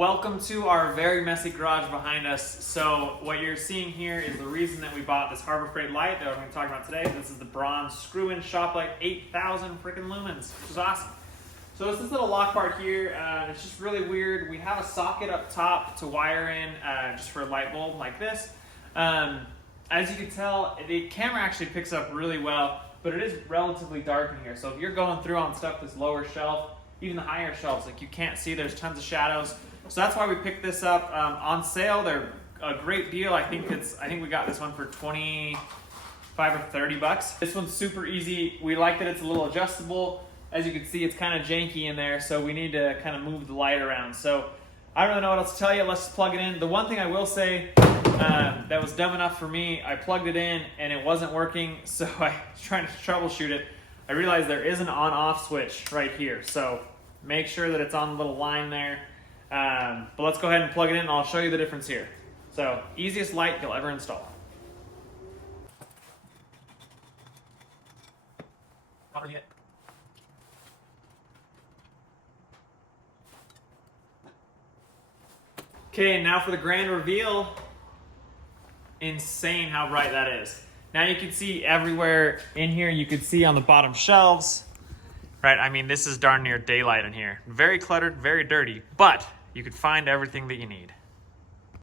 Welcome to our very messy garage behind us. So what you're seeing here is the reason that we bought this Harbor Freight light that we're going to talk about today. This is the Braun screw-in shop light, 8,000 freaking lumens, which is awesome. So it's this little lock part here. It's just really weird. We have a socket up top to wire in just for a light bulb like this. As you can tell, the camera actually picks up really well, but it is relatively dark in here. So if you're going through on stuff this lower shelf, even the higher shelves, like you can't see, there's tons of shadows. So that's why we picked this up on sale. They're a great deal. I think we got this one for 25 or 30 bucks. This one's super easy. We like that it's a little adjustable. As you can see, it's kind of janky in there, so we need to kind of move the light around. So I don't really know what else to tell you. Let's just plug it in. The one thing I will say that was dumb enough for me, I plugged it in and it wasn't working, so I was trying to troubleshoot it. I realized there is an on-off switch right here, so make sure that it's on the little line there. But let's go ahead and plug it in and I'll show you the difference here. So, easiest light you'll ever install. Not really it. Okay, now for the grand reveal. Insane how bright that is. Now you can see everywhere in here, you can see on the bottom shelves, right? I mean, this is darn near daylight in here. Very cluttered, very dirty, but you could find everything that you need.